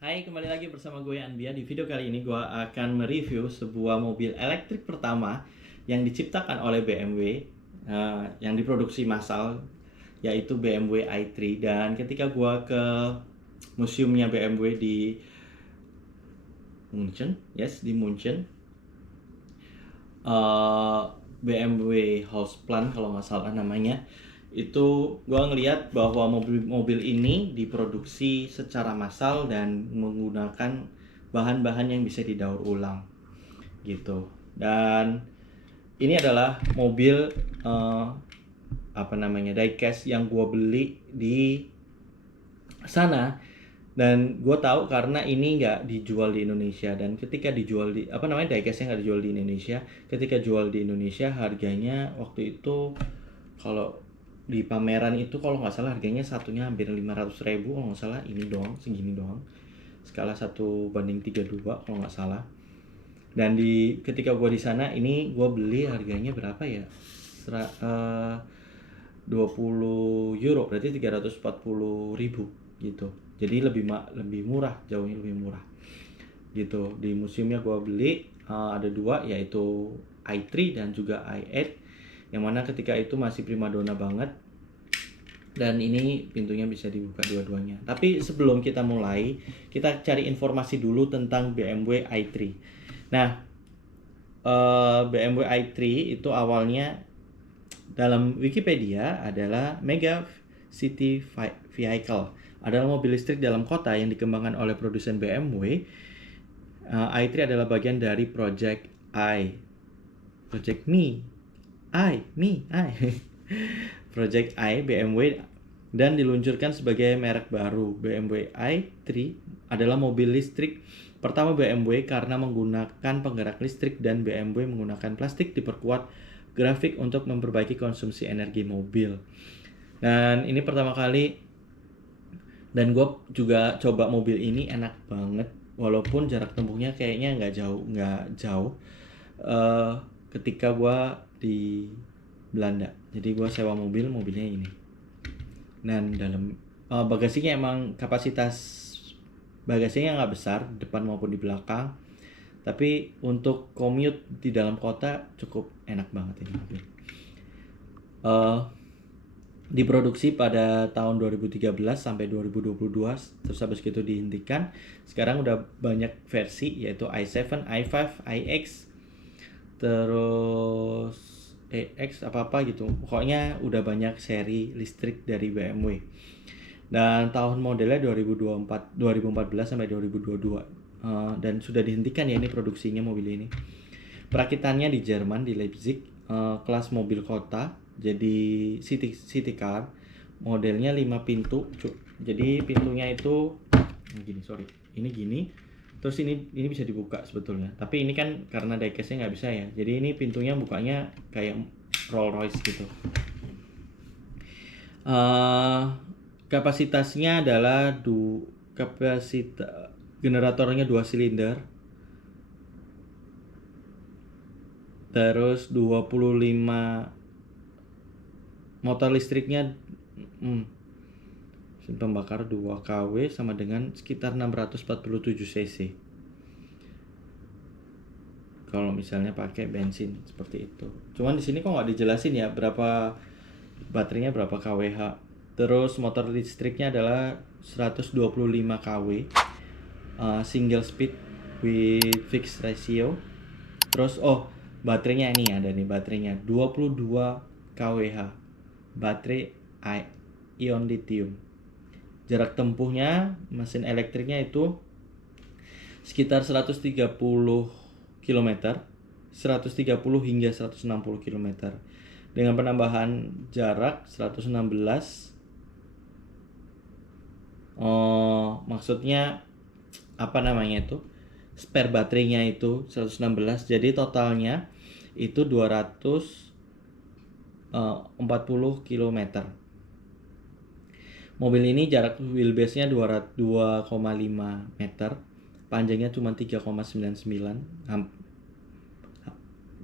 Hai, kembali lagi bersama gue Anbia. Di video kali ini gue akan mereview sebuah mobil elektrik pertama yang diciptakan oleh BMW, yang diproduksi massal, yaitu BMW i3. Dan ketika gue ke museumnya BMW di München, di München, BMW Hausplan kalau nggak salah namanya, itu gue ngeliat bahwa mobil-mobil ini diproduksi secara massal dan menggunakan bahan-bahan yang bisa didaur ulang gitu. Dan ini adalah mobil diecast yang gue beli di sana, dan gue tahu karena ini nggak dijual di Indonesia. Dan ketika dijual di diecastnya nggak dijual di Indonesia, ketika jual di Indonesia harganya waktu itu, kalau di pameran itu kalau nggak salah harganya satunya hampir 500.000 kalau nggak salah. Ini doang, segini doang, skala 1:32 kalau nggak salah. Dan ketika gue di sana ini gue beli harganya berapa ya, 20 euro, berarti 340.000 gitu. Jadi lebih murah, jauhnya lebih murah gitu. Di museumnya gue beli ada dua, yaitu i3 dan juga i8, yang mana ketika itu masih primadona banget. Dan ini pintunya bisa dibuka dua-duanya. Tapi sebelum kita mulai, kita cari informasi dulu tentang BMW i3. Nah, BMW i3 itu awalnya dalam Wikipedia adalah Mega City Vehicle, adalah mobil listrik dalam kota yang dikembangkan oleh produsen BMW. i3 adalah bagian dari Project I. Project Me. Project I BMW, dan diluncurkan sebagai merek baru. BMW i3 adalah mobil listrik pertama BMW karena menggunakan penggerak listrik, dan BMW menggunakan plastik diperkuat grafik untuk memperbaiki konsumsi energi mobil. Dan ini pertama kali, dan gue juga coba mobil ini, enak banget walaupun jarak tempuhnya kayaknya nggak jauh ketika gue di Belanda. Jadi gue sewa mobilnya ini. Dan dalam bagasinya, emang kapasitas bagasinya nggak besar depan maupun di belakang, tapi untuk commute di dalam kota cukup enak banget ini mobil. Diproduksi pada tahun 2013 sampai 2022, terus habis itu dihentikan. Sekarang udah banyak versi, yaitu i7, i5, iX, terus EX apa gitu. Pokoknya udah banyak seri listrik dari BMW. Dan tahun modelnya 2014 sampai 2022. Dan sudah dihentikan ya ini produksinya mobil ini. Perakitannya di Jerman, di Leipzig. Kelas mobil kota, jadi city car. Modelnya 5 pintu. Jadi pintunya itu gini. Terus ini bisa dibuka sebetulnya. Tapi ini kan karena diecastnya nggak bisa ya. Jadi ini pintunya bukanya kayak Rolls Royce gitu. Kapasitasnya adalah generatornya 2 silinder. Terus 25 motor listriknya, mesin pembakar 2 kW sama dengan sekitar 647 cc. Kalau misalnya pakai bensin seperti itu. Cuman di sini kok nggak dijelasin ya berapa baterainya, berapa kWh. Terus motor listriknya adalah 125 kW, single speed with fixed ratio. Terus baterainya ini ada nih, baterainya 22 kWh, baterai ion lithium. Jarak tempuhnya mesin elektriknya itu sekitar 130 km, 130 hingga 160 km, dengan penambahan jarak 116. Maksudnya spare baterainya itu 116, jadi totalnya itu 240 km. Mobil ini jarak wheelbase-nya 2,5 meter, panjangnya cuma 3,99,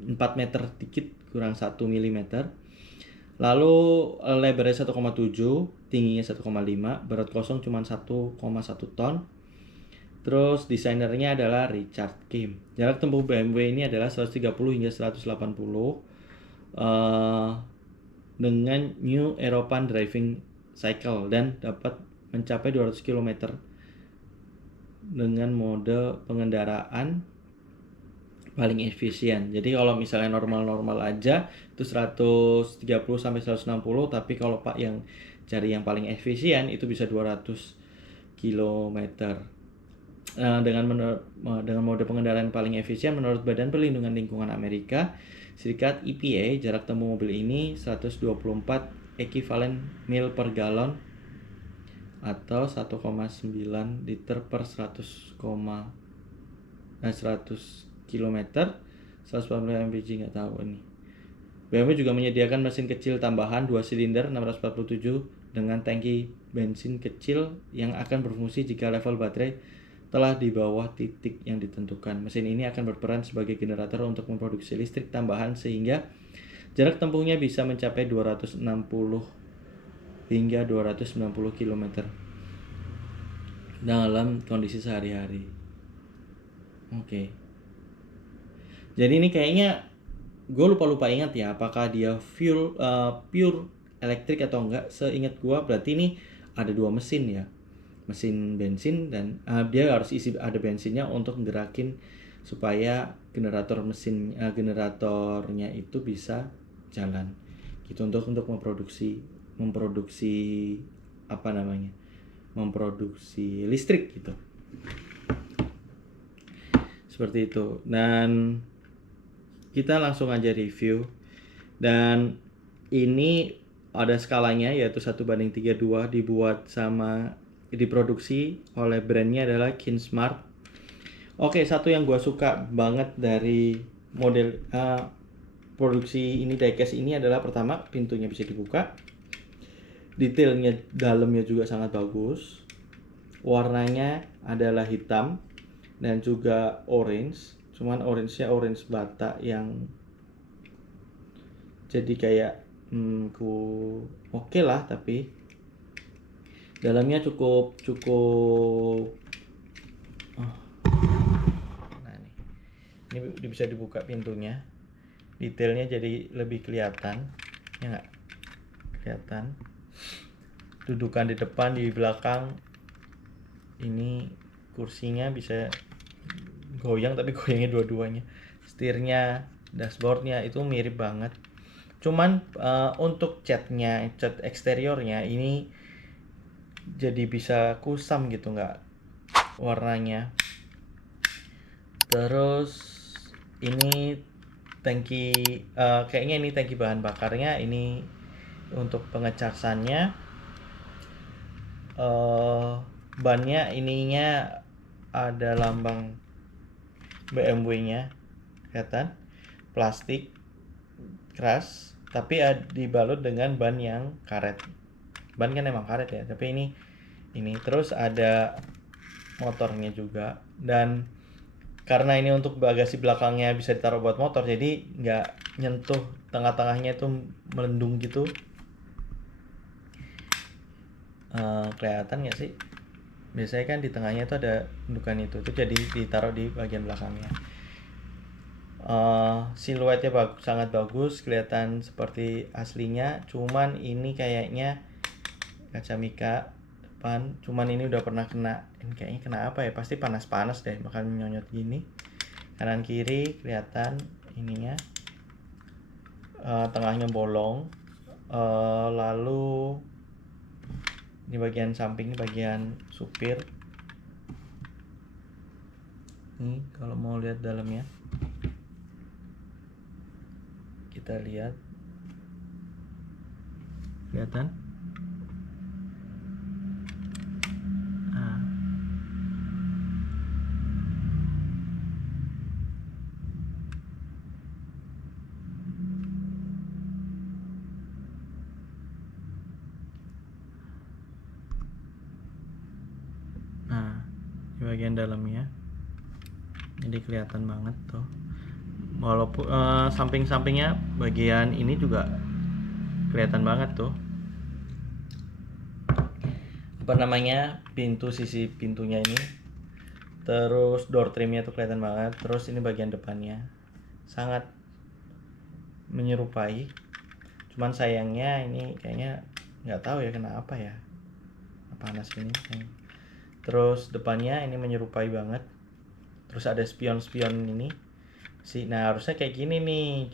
4 meter dikit, kurang 1 mm. Lalu lebarnya 1,7, tingginya 1,5, berat kosong cuma 1,1 ton. Terus desainernya adalah Richard Kim. Jarak tempuh BMW ini adalah 130 hingga 180 dengan New European Driving Cycle dan dapat mencapai 200 km dengan mode pengendaraan paling efisien. Jadi kalau misalnya normal-normal aja itu 130 sampai 160, tapi kalau Pak yang cari yang paling efisien itu bisa 200 km. Dengan mode pengendaraan paling efisien menurut Badan Perlindungan Lingkungan Amerika Serikat EPA, jarak tempuh mobil ini 124 ekivalen mil per galon atau 1,9 liter per 100 km, 140 mpg, nggak tahu ini. BMW juga menyediakan mesin kecil tambahan 2 silinder 647 dengan tangki bensin kecil yang akan berfungsi jika level baterai telah di bawah titik yang ditentukan. Mesin ini akan berperan sebagai generator untuk memproduksi listrik tambahan sehingga jarak tempuhnya bisa mencapai 260 hingga 290 km dalam kondisi sehari-hari. Oke. Jadi ini kayaknya gue lupa ingat ya, apakah dia pure elektrik atau enggak. Seingat gue berarti ini ada 2 mesin ya, mesin bensin dan dia harus isi ada bensinnya untuk gerakin supaya generatornya itu bisa jalan gitu, untuk memproduksi apa namanya, memproduksi listrik gitu, seperti itu. Dan kita langsung aja review, dan ini ada skalanya yaitu 1:32, diproduksi oleh brandnya adalah Kinsmart. Oke, satu yang gue suka banget dari model produksi ini, diecast ini adalah pertama pintunya bisa dibuka, detailnya dalamnya juga sangat bagus, warnanya adalah hitam dan juga orange, cuman orange-nya orange bata yang jadi kayak oke lah, tapi dalamnya cukup nah ini bisa dibuka pintunya, detailnya jadi lebih kelihatan ya, nggak kelihatan dudukan di depan, di belakang ini kursinya bisa goyang, tapi goyangnya dua-duanya. Setirnya, dashboardnya itu mirip banget, cuman untuk cat eksteriornya ini jadi bisa kusam gitu, nggak warnanya. Terus ini tangki, kayaknya ini tangki bahan bakarnya. Ini untuk pengecasannya, bannya ininya ada lambang BMW-nya, kelihatan plastik keras tapi dibalut dengan ban yang karet. Ban kan emang karet ya, tapi ini terus ada motornya juga, dan karena ini untuk bagasi belakangnya bisa ditaruh buat motor, jadi nggak nyentuh tengah-tengahnya itu melendung gitu. Kelihatan nggak sih? Biasanya kan di tengahnya itu ada dudukan itu jadi ditaruh di bagian belakangnya. Siluetnya sangat bagus, kelihatan seperti aslinya, cuman ini kayaknya kaca mika depan, cuman ini udah pernah kena, ini kayaknya kena apa ya, pasti panas deh makanya nyonyot gini. Kanan kiri kelihatan ininya, tengahnya bolong, lalu di bagian samping, bagian supir nih, kalau mau lihat dalamnya kita lihat, kelihatan. Di bagian dalamnya jadi kelihatan banget tuh, walaupun samping-sampingnya bagian ini juga kelihatan banget tuh, apa namanya, sisi pintunya ini Terus door trimnya tuh kelihatan banget. Terus ini bagian depannya sangat menyerupai. Cuman sayangnya ini kayaknya nggak tahu ya kenapa ya. Panas ini. Terus depannya ini menyerupai banget. Terus ada spion-spion ini. Nah harusnya kayak gini nih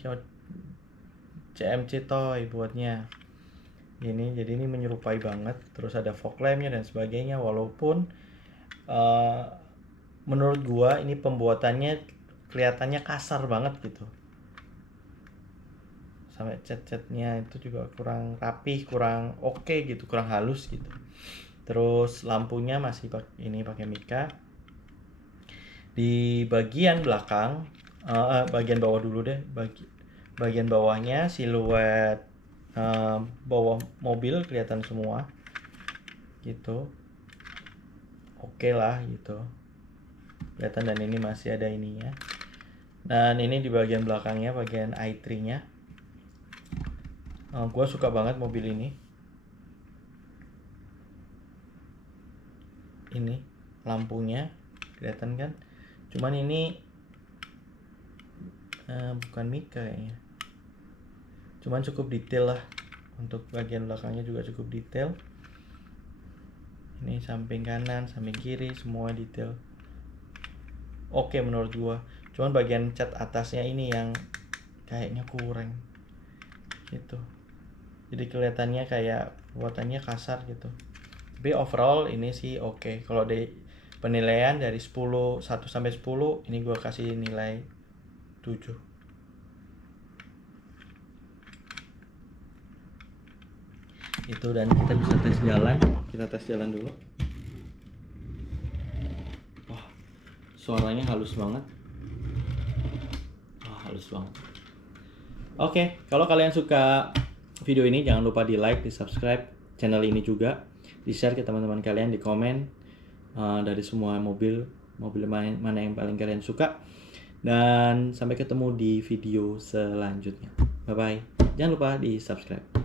CMC Toy buatnya. Ini jadi ini menyerupai banget. Terus ada fog lampnya dan sebagainya. Walaupun menurut gua ini pembuatannya kelihatannya kasar banget gitu. Sampai cat-catnya itu juga kurang rapih, kurang oke gitu, kurang halus gitu. Terus lampunya masih pakai Mika. Di bagian belakang, bagian bawah dulu deh, bagian bawahnya siluet bawah mobil kelihatan semua gitu. Oke lah gitu kelihatan, dan ini masih ada ininya. Dan ini di bagian belakangnya, bagian i3 nya gue suka banget mobil ini lampunya kelihatan kan, cuman ini bukan Mika kayaknya, cuman cukup detail lah. Untuk bagian belakangnya juga cukup detail. Ini samping kanan, samping kiri, semua detail oke menurut gua. Cuman bagian cat atasnya ini yang kayaknya kurang gitu, jadi kelihatannya kayak buatannya kasar gitu. Tapi overall ini sih oke. Kalau di penilaian dari 1 sampai 10, ini gua kasih nilai 7. Itu, dan kita bisa tes jalan dulu. Wah, suaranya halus banget. Oke, kalau kalian suka video ini jangan lupa di like, di subscribe channel ini juga, di share ke teman-teman kalian, di komen dari semua mobil mana yang paling kalian suka. Dan sampai ketemu di video selanjutnya. Bye bye. Jangan lupa di subscribe.